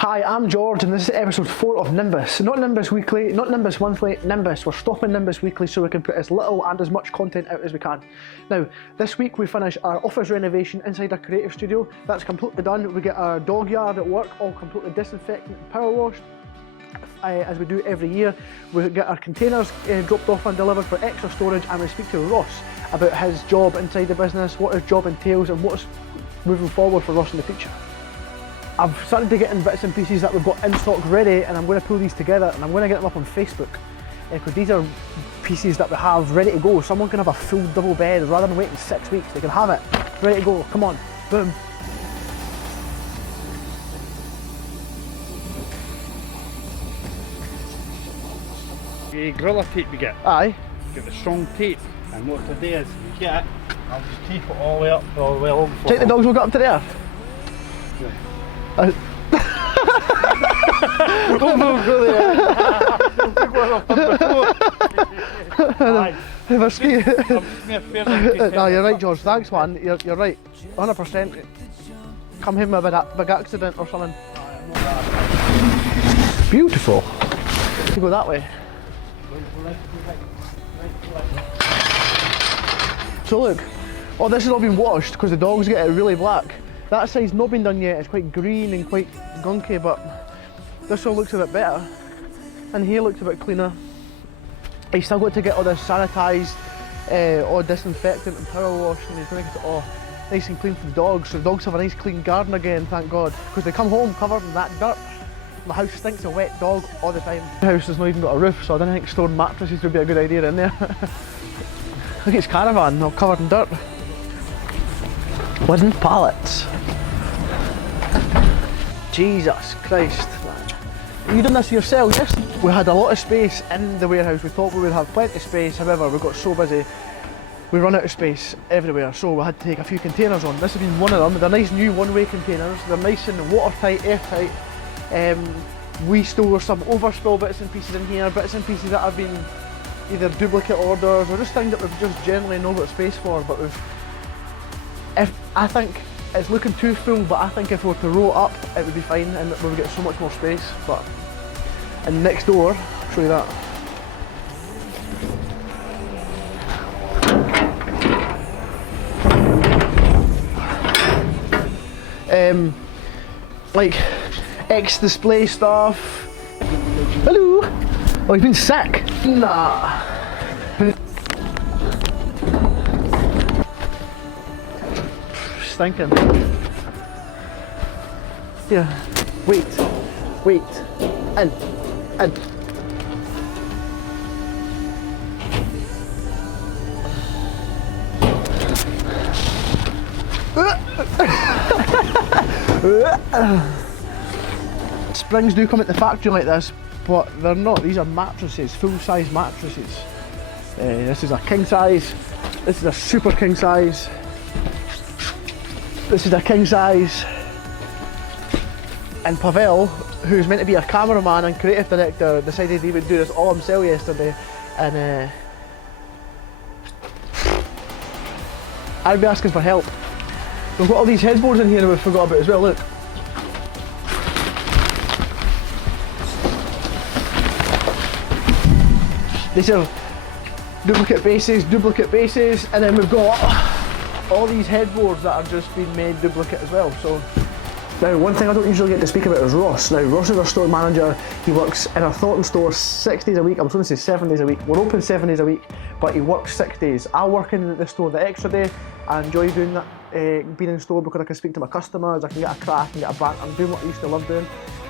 Hi, I'm George and this is episode 4 of Nimbus. Not Nimbus Weekly, not Nimbus Monthly, Nimbus. We're stopping Nimbus Weekly so we can put as little and as much content out as we can. Now, this week we finish our office renovation inside our creative studio. That's completely done. We get our dog yard at work all completely disinfected and power washed. As we do every year, we get our containers dropped off and delivered for extra storage, and we speak to Ross about his job inside the business, what his job entails and what's moving forward for Ross in the future. I've started to get in bits and pieces that we've got in stock ready, and I'm going to pull these together and I'm going to get them up on Facebook, because these are pieces that we have ready to go. Someone can have a full double bed rather than waiting 6 weeks. They can have it ready to go. Come on, boom. The Gorilla tape you get. Aye. You get the strong tape, and what to do is you get it, I'll just tape it all the way up, all the way along. Take the dogs will get up to there. Yeah. Oh no, really? No, you're right, George. Thanks, man. You're right. 100%. Come here with a big accident or something. Beautiful. You go that way. So look, oh, this has all been washed because the dogs get it really black. That side's not been done yet. It's quite green and quite gunky, but this one looks a bit better. And here looks a bit cleaner. He's still got to get all this sanitised, all disinfectant and power wash, and he's going to get it all nice and clean for the dogs. So the dogs have a nice clean garden again, thank God. Because they come home covered in that dirt. My house stinks of wet dog all the time. The house has not even got a roof, so I don't think storing mattresses would be a good idea in there. Look at his caravan, all covered in dirt. Wooden pallets. Jesus Christ, man. You done this yourself, yes? We had a lot of space in the warehouse. We thought we would have plenty of space, however we got so busy we run out of space everywhere, so we had to take a few containers on. This has been one of them. They're nice new one-way containers. They're nice and watertight, airtight. We store some overspill bits and pieces in here, bits and pieces that have been either duplicate orders or just things that we've just generally not got space for, but I think it's looking too full, but I think if we were to roll it up it would be fine and we would get so much more space. But and next door, I'll show you that. Like X-display stuff. Hello! Oh, you've been sick? Nah. Stinking. Yeah. Wait. In. Springs do come at the factory like this, but they're not. These are mattresses, full-size mattresses. This is a king size. This is a super king size. This is a king size. And Pavel, who's meant to be a cameraman and creative director, decided he would do this all himself yesterday, and I'd be asking for help. We've got all these headboards in here that we forgot about as well, look. These are duplicate bases, and then we've got all these headboards that have just been made duplicate as well. So now, one thing I don't usually get to speak about is Ross. Now, Ross is our store manager. He works in our Thornton store 6 days a week. I'm going to say 7 days a week. We're open 7 days a week, but he works 6 days. I work in the store the extra day. I enjoy doing that, being in store, because I can speak to my customers, I can get a crack, I can get a back. I'm doing what I used to love doing.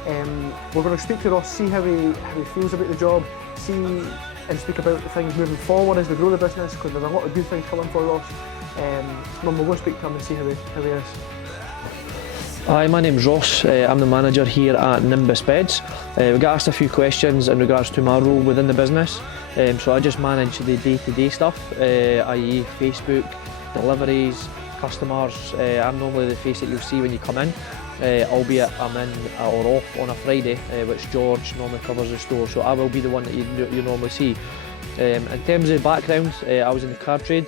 We're going to speak to Ross, see how he feels about the job, see and speak about the things moving forward as we grow the business, because there's a lot of good things coming for Ross. We'll go speak to him and see how he is. Hi, my name's Ross. I'm the manager here at Nimbus Beds. We got asked a few questions in regards to my role within the business. So I just manage the day-to-day stuff, i.e. Facebook, deliveries, customers. I'm normally the face that you'll see when you come in, albeit I'm in or off on a Friday, which George normally covers the store, so I will be the one that you normally see. In terms of background, I was in the car trade,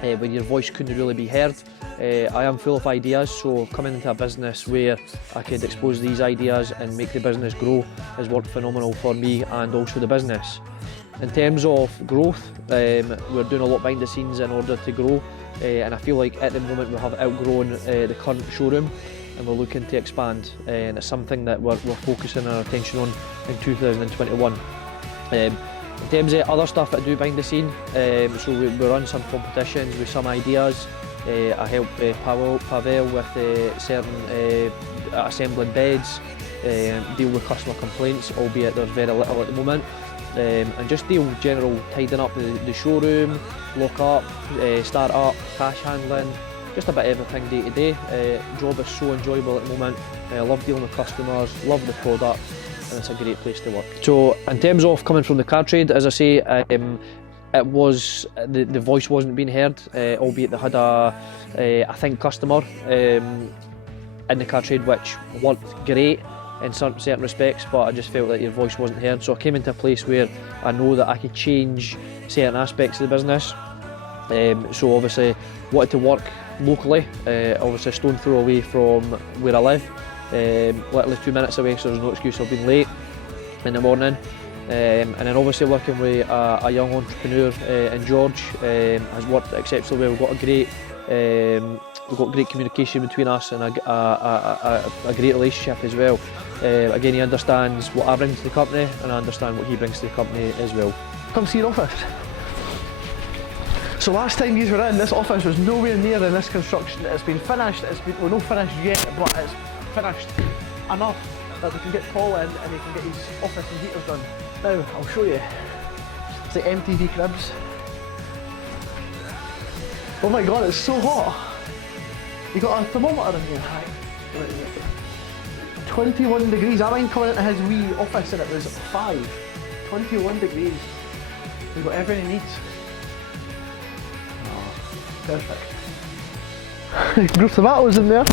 where your voice couldn't really be heard. I am full of ideas, so coming into a business where I could expose these ideas and make the business grow has worked phenomenal for me and also the business. In terms of growth, we're doing a lot behind the scenes in order to grow, and I feel like at the moment we have outgrown the current showroom and we're looking to expand, and it's something that we're focusing our attention on in 2021. In terms of other stuff that I do behind the scene, so we run some competitions with some ideas. I help Pavel with certain assembling beds, deal with customer complaints, albeit there's very little at the moment, and just deal general tidying up the showroom, lock up, start up, cash handling, just a bit of everything day to day. Job is so enjoyable at the moment. I love dealing with customers, love the product, and it's a great place to work. So in terms of coming from the car trade, as I say, it was the voice wasn't being heard, albeit they had a think customer in the car trade, which worked great in certain respects, but I just felt that your voice wasn't heard. So I came into a place where I know that I could change certain aspects of the business. So obviously wanted to work locally, obviously a stone throw away from where I live, literally 2 minutes away, so there's no excuse of being late in the morning. And then obviously working with a young entrepreneur in George has worked exceptionally well. We've got great communication between us and a great relationship as well. Again, he understands what I bring to the company and I understand what he brings to the company as well. Come see your office. So last time you were in, this office was nowhere near in this construction. It's been finished, well, not finished yet, but it's finished enough that we can get Paul in and he can get his office and heaters done. Now, I'll show you. It's the MTV cribs. Oh my god, it's so hot. You got a thermometer in here. 21 degrees. I mind coming into his wee office and it was 5. 21 degrees. We've got everything he needs. Oh, perfect. Group tomatoes in there.